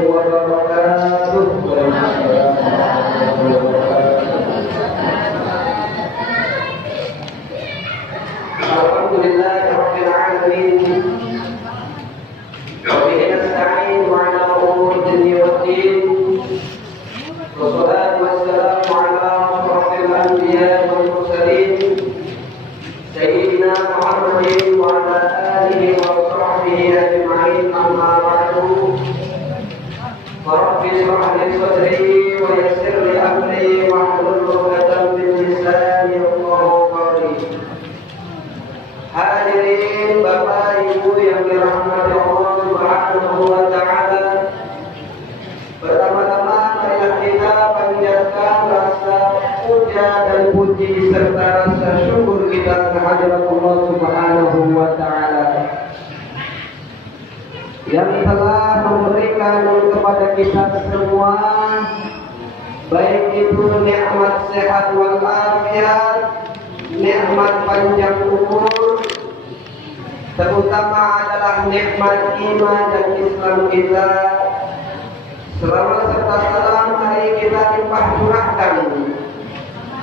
wabarakatuh. Alhamdulillah rabbil alamin. Wa bihi nasta'in wa ala umuri dunya waddin. Wassalatu wassalamu ala asyrafil anbiya wal mursalin sayyidina Muhammadin wa ala alihi wa sahbihi ajma'in. Amma ba'du. Rabbi shrah li sadri wa yassir li amri wahlul 'uqdatam min lisani yafqahu qawli. Hadirin Bapak Ibu yang dirahmati Allah Subhanahu wa taala, pertama-tama marilah kita panjatkan rasa puja dan puji serta rasa syukur kita kehadirat Allah Subhanahu wa taala yang telah memberikan kepada kita semua, baik itu nikmat sehat wal afiat, nikmat panjang umur, terutama adalah nikmat iman dan Islam kita. Selama serta salam hari kita limpah curahkan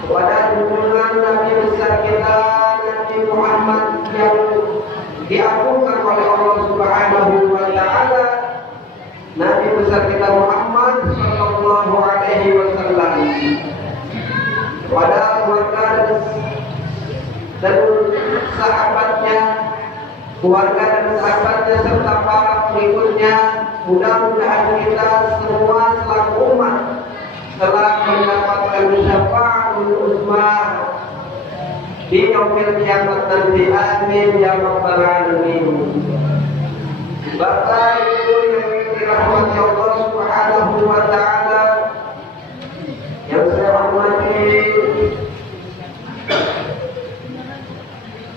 kepada junjungan Nabi besar kita, Nabi Muhammad yang diagungkan oleh Allah Subhanahu wa taala, Nabi besar kita Muhammad sallallahu alaihi wasallam, kepada keluarga dan sahabatnya, keluarga dan sahabatnya serta para pengikutnya. Mudah-mudahan kita semua selaku umat telah mendapatkan syafaatul uzma di yaumil kiamat nanti. Amin ya rabbal alamin. Bapak Ibu yang dirahmati Allah Subhanahu wa taala, yang saya hormati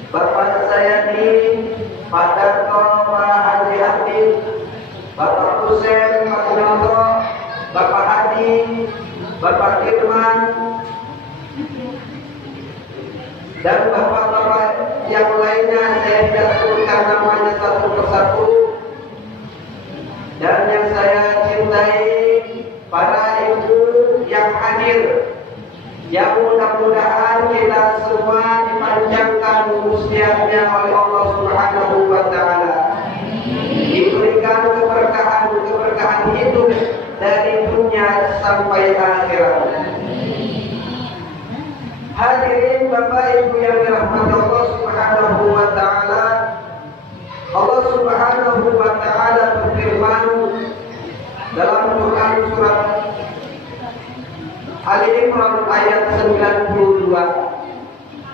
Bapak saya di Pak Darto, Pak Haji Hadi, Bapak Husein, Pak Noto, Bapak Hadi, Bapak Firman, dan bapak-bapak yang lainnya. Saya tidak sebutkan namanya satu persatu. Dan yang saya cintai, para ibu yang hadir, yang mudah-mudahan kita semua dipanjangkan usianya oleh Allah Subhanahu wa taala, diberikan keberkahan hidup dari dunia sampai akhirat. Hadirin Bapak Ibu yang dirahmati Allah Subhanahu wa taala, Allah Subhanahu wa taala berfirman dalam Quran surat Ali Imran ayat 92,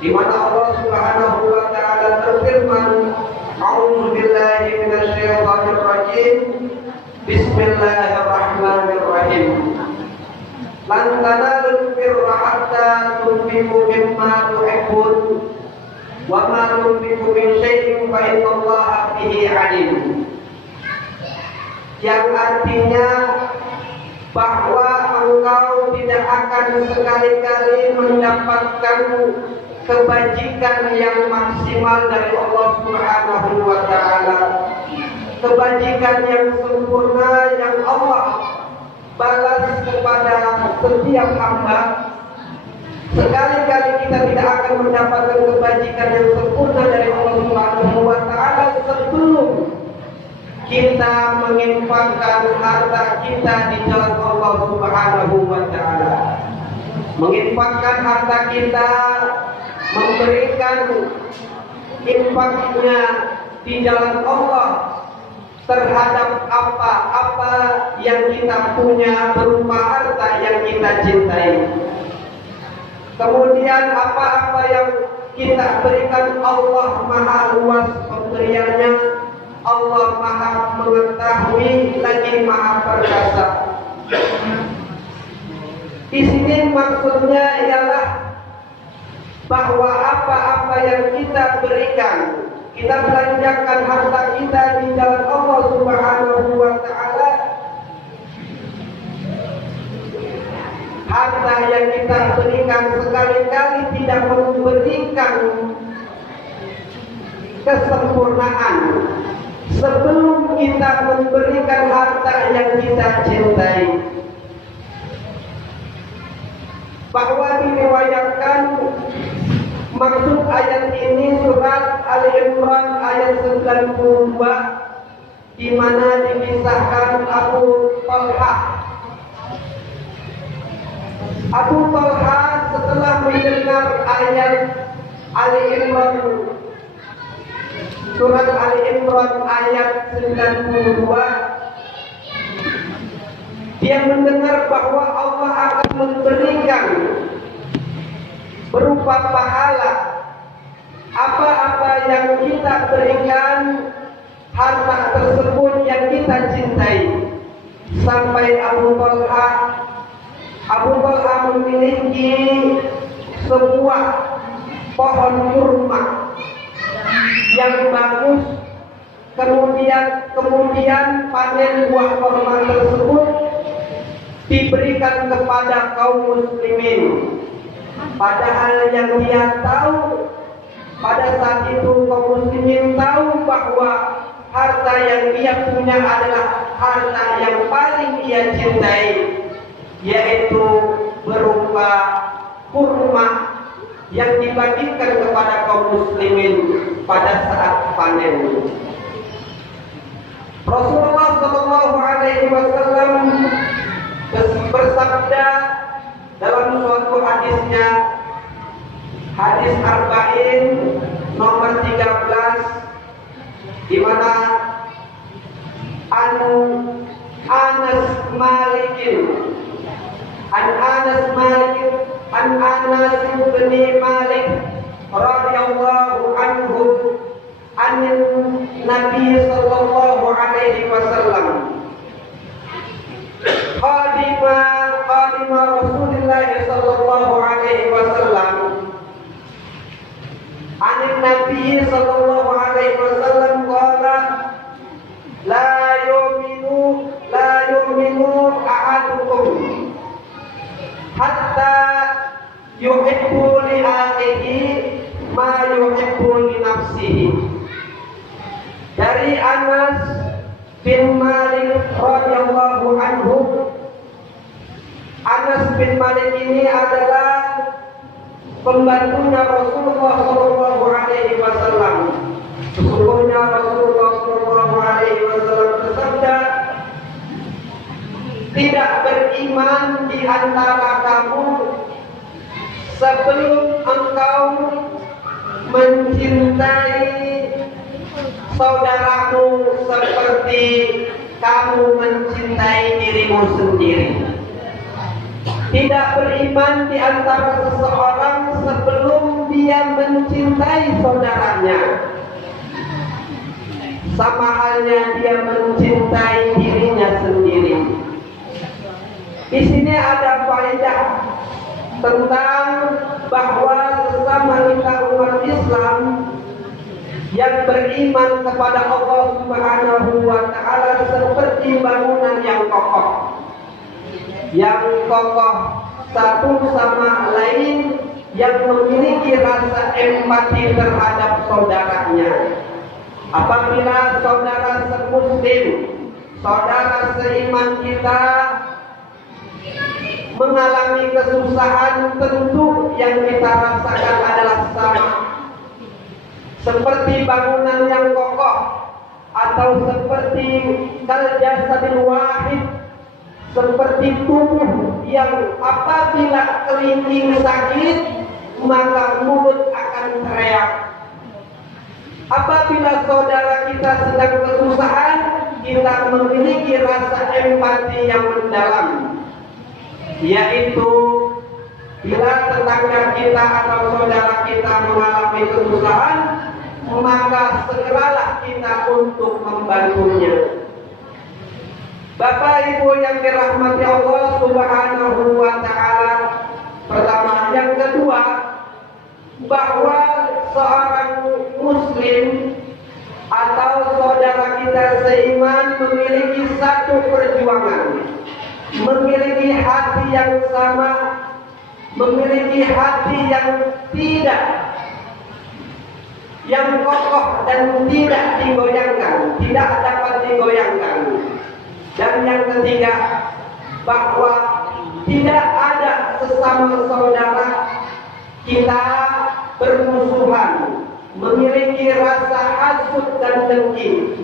di mana Allah Subhanahu wa taala berfirman, A'udzu billahi minasyaitonir rajim. Bismillahirrahmanirrahim. Lan tanalul birra hatta tunfiqu mimma tuhibbun wa ma tunfiqu min syai'in fa innallaha bihi 'alim. Yang artinya bahwa engkau tidak akan sekali-kali mendapatkan kebajikan yang maksimal dari Allah Subhanahu wa taala, kebajikan yang sempurna yang Allah balas kepada setiap hamba. Sekali-kali kita tidak akan mendapatkan kebajikan yang sempurna dari Allah Subhanahu wa taala sebelum kita menginfakkan harta kita di jalan Allah Subhanahu wa taala. Menginfakkan harta kita, memberikan infaknya di jalan Allah terhadap apa-apa yang kita punya berupa harta yang kita cintai. Kemudian apa-apa yang kita berikan, Allah maha luas pemberiannya, Allah maha mengetahui lagi maha perkasa. Di sini maksudnya ialah bahwa apa-apa yang kita berikan, kita belanjakan harta kita di jalan Allah Subhanahu wa taala, harta yang kita berikan sekali-kali tidak memberikan kesempurnaan. Sebelum kita memberikan harta yang kita kita cintai. Bahwa diriwayatkan maksud ayat ini surat Ali Imran ayat 92, di mana dikisahkan Abu Talha setelah mendengar ayat Ali Imran, surat Ali Imran ayat 92, dia mendengar bahwa Allah akan memberikan berupa pahala apa-apa yang kita berikan, harta tersebut yang kita cintai. Sampai Abu Talha memiliki sebuah pohon kurma yang bagus, kemudian panen buah kurma tersebut diberikan kepada kaum muslimin. Padahal yang dia tahu pada saat itu, kaum muslimin tahu bahwa harta yang dia punya adalah harta yang paling dia cintai, yaitu berupa kurma yang dibagikan kepada kaum muslimin pada saat panen. Rasulullah Shallallahu Alaihi Wasallam bersabda dalam suatu hadisnya, hadis Arba'in nomor 13, di mana Anas bin Malik radhiyallahu anhu an Nabi sallallahu alaihi wasallam qadima Rasulullah sallallahu alaihi wasallam an Nabi sallallahu alaihi wasallam qala la yu'minu ahadukum hatta yuhibbu li akhihi ma yuhibbu li nafsihi. Dari Anas bin Malik radhiyallahu anhu. Anas bin Malik ini adalah pembantunya Rasulullah sallallahu alaihi wasallam. Sesungguhnya Rasulullah sallallahu alaihi wasallam bersabda, tidak beriman di antara kamu sebelum engkau mencintai saudaramu seperti kamu mencintai dirimu sendiri. Tidak beriman di antara seseorang sebelum dia mencintai saudaranya, sama halnya dia mencintai dirinya sendiri. Di sini ada faedah tentang bahwa sesama kita umat Islam yang beriman kepada Allah Subhanahu wa taala seperti bangunan yang kokoh satu sama lain, yang memiliki rasa empati terhadap saudaranya. Apabila saudara semuslim, saudara seiman kita mengalami kesusahan, tentu yang kita rasakan adalah sama seperti bangunan yang kokoh, atau seperti kal jasadil wahid, seperti tubuh yang apabila kelingking sakit maka mulut akan teriak. Apabila saudara kita sedang kesusahan, kita memiliki rasa empati yang mendalam, yaitu bila tetangga kita atau saudara kita mengalami kesusahan, maka segeralah kita untuk membantunya. Bapak Ibu yang dirahmati Allah Subhanahu wa taala, pertama, yang kedua, bahwa seorang muslim atau saudara kita seiman memiliki satu perjuangan, memiliki hati yang sama, memiliki hati yang kokoh dan tidak digoyangkan, tidak dapat digoyangkan. Dan yang ketiga, bahwa tidak ada sesama saudara kita bermusuhan, memiliki rasa hasut dan dengki.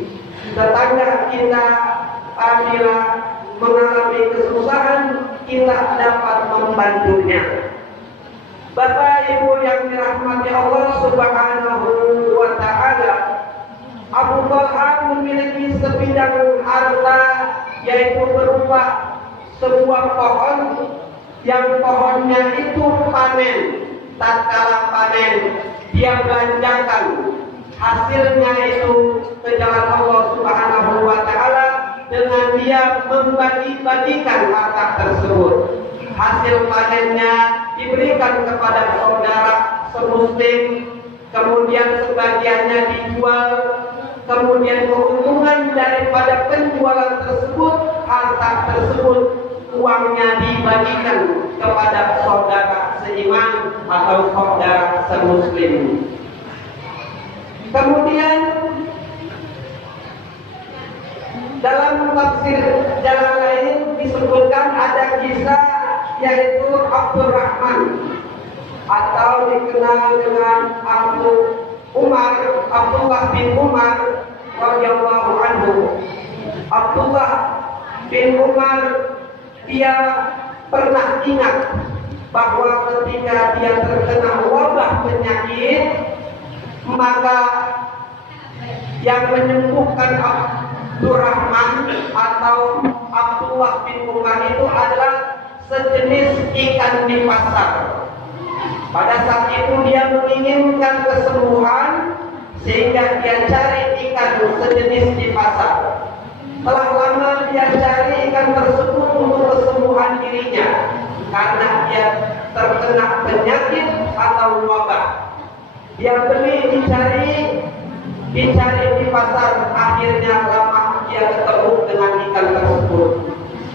Tetangga kita apabila mengalami kesusahan, kita dapat membantunya. Bapak Ibu yang dirahmati Allah Subhanahu wa Ta'ala, Abu Talha memiliki sebidang harta, yaitu berupa sebuah pohon yang pohonnya itu panen. Tatkala panen, dia belanjakan hasilnya itu ke jalan Allah Subhanahu wa Ta'ala dengan dia membagi-bagikan harta tersebut. Hasil panennya diberikan kepada saudara semuslim, kemudian sebagiannya dijual, kemudian keuntungan daripada penjualan tersebut, harta tersebut, uangnya dibagikan kepada saudara seiman atau saudara semuslim. Kemudian dalam tafsir jalan lain disebutkan ada kisah, yaitu Abdurrahman atau dikenal dengan Abdullah bin Umar radhiyallahu anhu. Abdullah bin Umar dia pernah ingat bahwa ketika dia terkena wabah penyakit, maka yang menyembuhkan Abdurrahman atau Abdullah bin Umar itu adalah sejenis ikan di pasar. Pada saat itu dia menginginkan kesembuhan, sehingga dia cari ikan sejenis di pasar. Telah lama dia cari ikan tersebut untuk kesembuhan dirinya, karena dia terkena penyakit atau wabah. Dia beli, dicari di pasar. Akhirnya lama dia ketemu dengan ikan tersebut.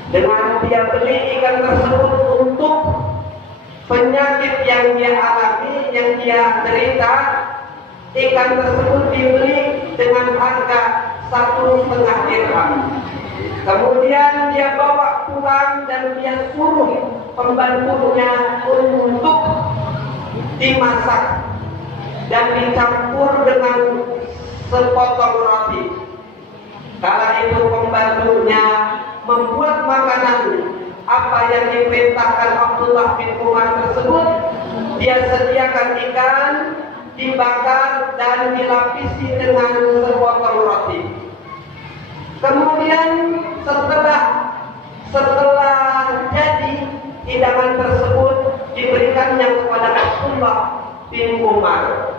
Dengan dia beli ikan tersebut untuk penyakit yang dia alami, yang dia derita, ikan tersebut dibeli dengan harga 1,5 dirham. Kemudian dia bawa pulang dan dia suruh pembantunya untuk dimasak dan dicampur dengan sepotong roti. Kala itu pembantunya membuat makanan apa yang diperintahkan Abdullah bin Umar tersebut. Dia sediakan ikan, dibakar dan dilapisi dengan sepotong roti. Kemudian setelah jadi hidangan tersebut, diberikannya kepada Abdullah bin Umar.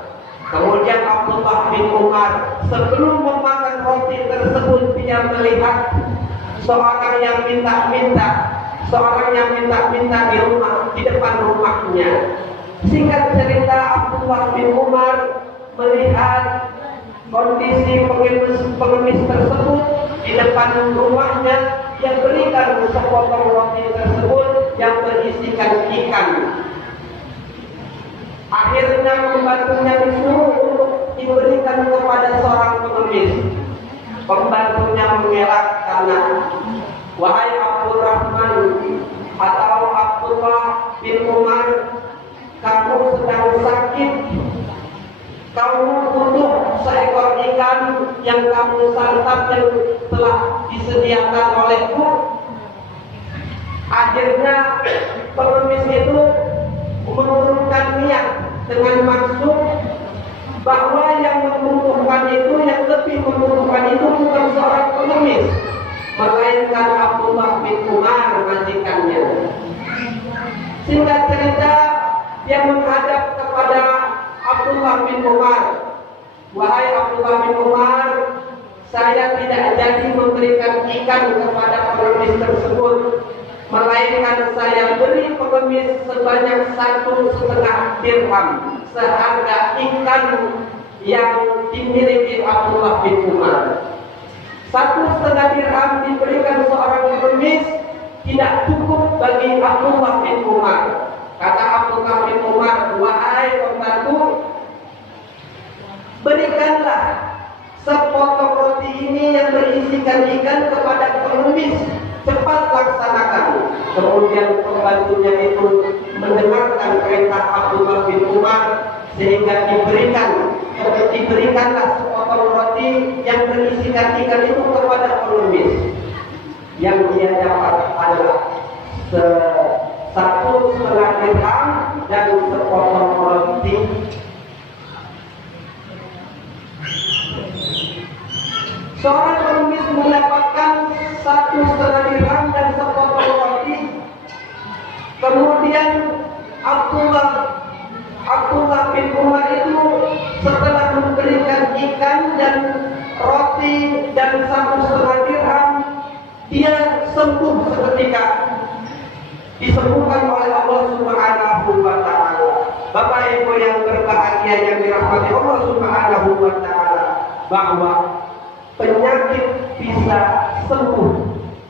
Kemudian Abdullah bin Umar sebelum memakan roti tersebut, dia melihat seorang yang minta-minta di rumah, di depan rumahnya. Singkat cerita, Abdullah bin Umar melihat kondisi pengemis tersebut di depan rumahnya. Dia berikan sepotong roti tersebut yang berisikan ikan. Akhirnya pembantunya disuruh untuk diberikan kepada seorang pengemis. Pembantunya mengelak karena, wahai Abdurrahman atau Abdullah bin Umar, kamu sedang sakit, kamu butuh seekor ikan yang kamu santap yang telah disediakan olehku. Akhirnya pengemis itu menurunkan niat dengan maksud bahwa yang membutuhkan itu, yang lebih membutuhkan itu bukan seorang pengemis, melainkan Abdullah bin Umar, majikannya. Singkat cerita, dia menghadap kepada Abdullah bin Umar, wahai Abdullah bin Umar, saya tidak jadi memberikan ikan kepada pengemis tersebut, melainkan saya beri pengemis sebanyak 1,5 dirham, seharga ikan yang dimiliki Abdullah bin Umar. 1,5 dirham diberikan seorang pengemis tidak cukup bagi Abdullah bin Umar. Kata Abdullah bin Umar, wahai pembantu, berikanlah sepotong roti ini yang berisikan ikan kepada pengemis, cepat laksanakan. Kemudian pembantunya itu mendengarkan perintah Abdullah bin Umar, sehingga diberikanlah sepotong roti yang berisikan ikan itu kepada pengemis. Yang dia dapat adalah 1,5 dirham dan sepotong roti. Seorang pengemis mendapatkan 1,5 dirham dan sepotong roti. Kemudian Abdullah bin Umar itu setelah memberikan ikan dan roti dan 1,5 dirham, dia sembuh seketika, disembuhkan oleh Allah Subhanahu wa Ta'ala. Bapak Ibu yang berbahagia yang dirahmati Allah Subhanahu wa Ta'ala, bahwa penyakit bisa sembuh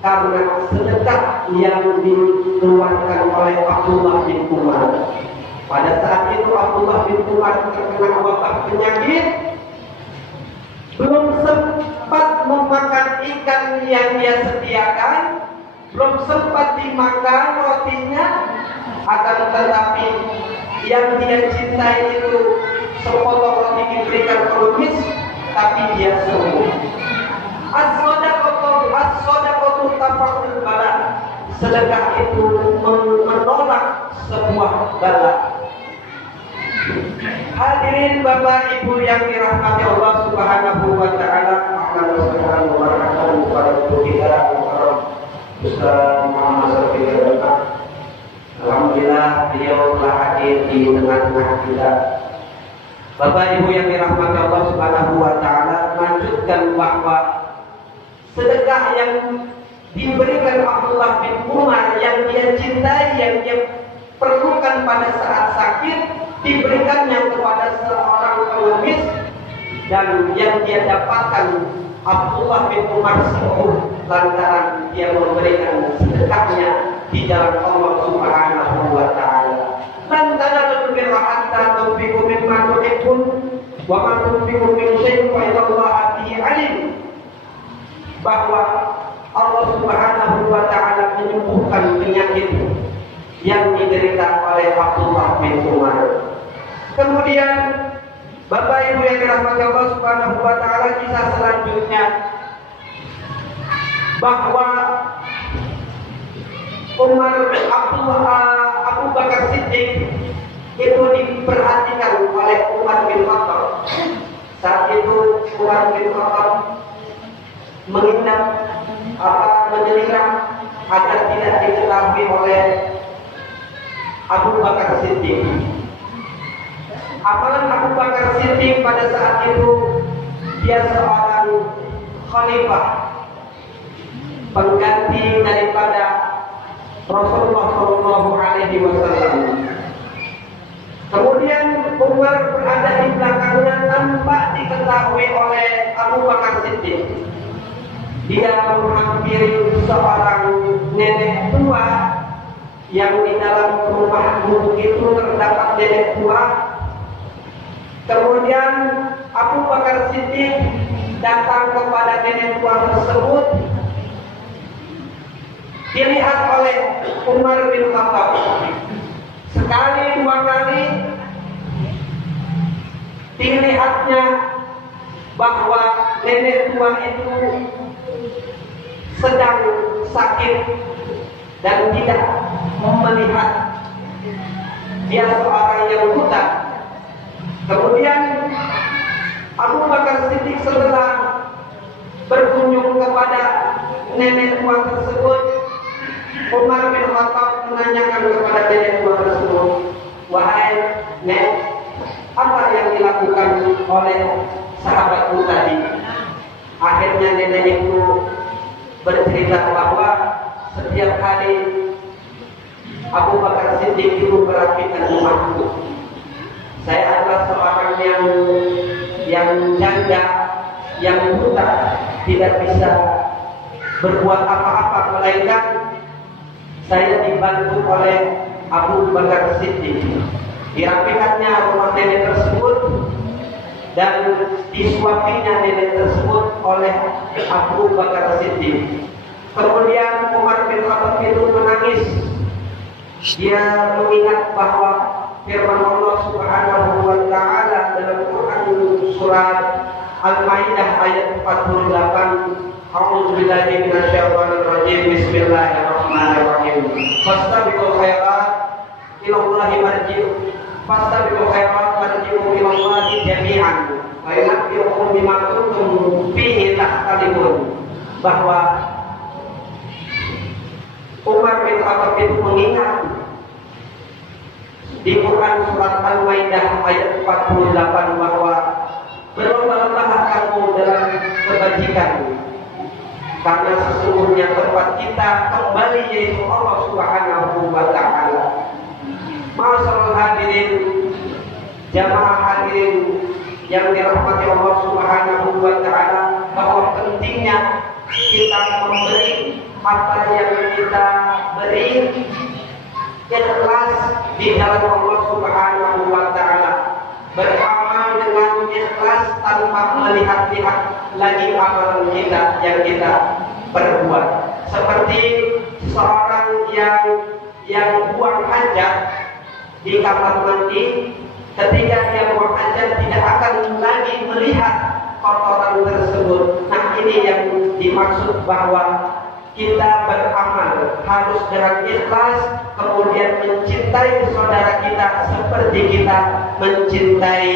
karena sedekah yang dikeluarkan oleh Abdullah bin Umar. Pada saat itu Abdullah bin Umar terkena wabah penyakit, belum sempat memakan ikan yang dia sediakan, belum sempat dimakan rotinya, akan tetapi yang dia cintai itu sepotong roti diberikan pengemis, tapi dia sembuh. As-shadaqatu tafa'ul bala. Sedekah itu menolak sebuah bala. Hadirin Bapak Ibu yang dirahmati Allah Subhanahu wa Ta'ala, alhamdulillah beliau telah hadir di tengah-tengah kita. Bapak Ibu yang dirahmati Allah Subhanahu wa Ta'ala, melanjutkan bahwa sedekah yang diberikan Abdullah bin Umar yang dia cintai, yang dia perlukan pada saat sakit, diberikannya kepada seorang pengemis, dan yang dia dapatkan Abdullah bin Umar sembuh lantaran dia memberikan sedekahnya di jalan Allah Subhanahu wa Ta'ala. Lan tanazul birra hatta tunfiqu mimma tuhibbun wa ma tunfiqu min syai'in fa innallaha bihi alim. Bahwa Allah Subhanahu wa Ta'ala menyembuhkan penyakit yang diderita oleh Abdullah bin Umar. Kemudian Bapak Ibu yang dirahmati Allah Subhanahu wa Ta'ala, kisah selanjutnya bahwa Abu Bakar Siddiq itu diperhatikan oleh Umar bin Khattab. Saat itu Umar bin Khattab menyelirang agar tidak diketahui oleh Abu Bakar Siddiq. Amalan Abu Bakar Siddiq pada saat itu, dia seorang khalifah, pengganti daripada Rasulullah SAW. Kemudian Umar berada di belakangnya tanpa diketahui oleh Abu Bakar Siddiq. Dia menghampiri seorang nenek tua yang di dalam rumah itu terdapat nenek tua. Kemudian Abu Bakar Siddiq datang kepada nenek tua tersebut. Dilihat oleh Umar bin Khattab sekali dua kali, dilihatnya bahwa nenek tua itu sedang sakit dan tidak melihat, dia seorang yang buta. Kemudian Abu Bakar Siddiq setelah berkunjung kepada nenek tua tersebut, Umar bin Khattab menanyakan kepada nenek tua tersebut, "Wahai Nek, apa yang dilakukan oleh sahabatku tadi?" Akhirnya nenek itu bercerita bahwa setiap hari Abu Bakar Siddiq itu merapikan rumahku. Saya adalah seorang yang janda, yang buta, tidak bisa berbuat apa-apa, melainkan saya dibantu oleh Abu Bakar Siddiq. Dirapikannya rumah nenek tersebut dan disuapinya nenek tersebut oleh Abu Bakar Siddiq. Kemudian Umar bin Khattab itu menangis. Dia mengingat bahwa firman Allah Subhanahu wa taala dalam Quran surat Al-Maidah ayat 48, A'udzu billahi minasyaitonir rajim. Bismillahirrahmanirrahim. Fastabiqul khairat ila Allahi marji'ukum. Fastabiqul khairat marji'ukum ila Allahi jami'an. Wa yunabbi'ukum bima kuntum fihi takhtalifun. Bahwa Umar bin Khattab itu mengingat di Quran surat Al-Maidah ayat 48 bahwa berlomba-lombalah kamu dalam kebajikan, karena sesungguhnya tempat kita kembali yaitu Allah Subhanahu wa taala. Ma'asyiral hadirin, jamaah hadirin yang dirahmati Allah Subhanahu wa taala, bahwa pentingnya kita memberi apa yang kita beri ikhlas di jalan Allah Subhanahu wa taala, beramal dengan ikhlas tanpa melihat-lihat lagi amalan kita yang kita perbuat. Seperti seorang yang buang hajat di kamar mandi, ketika dia buang hajat tidak akan lagi melihat kotoran tersebut. Nah, ini yang dimaksud bahwa kita beramal harus dengan ikhlas, kemudian mencintai saudara kita seperti kita mencintai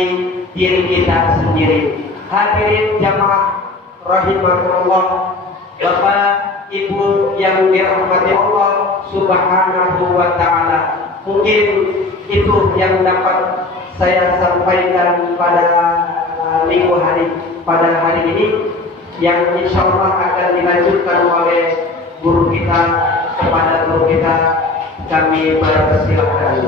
diri kita sendiri. Hadirin jamaah rahimakumullah, Bapak Ibu yang dirahmati Allah Subhanahu wa taala. Mungkin itu yang dapat saya sampaikan pada pada hari ini, yang insya Allah akan dilanjutkan oleh guru kita kepada guru kita. Kami persilahkan.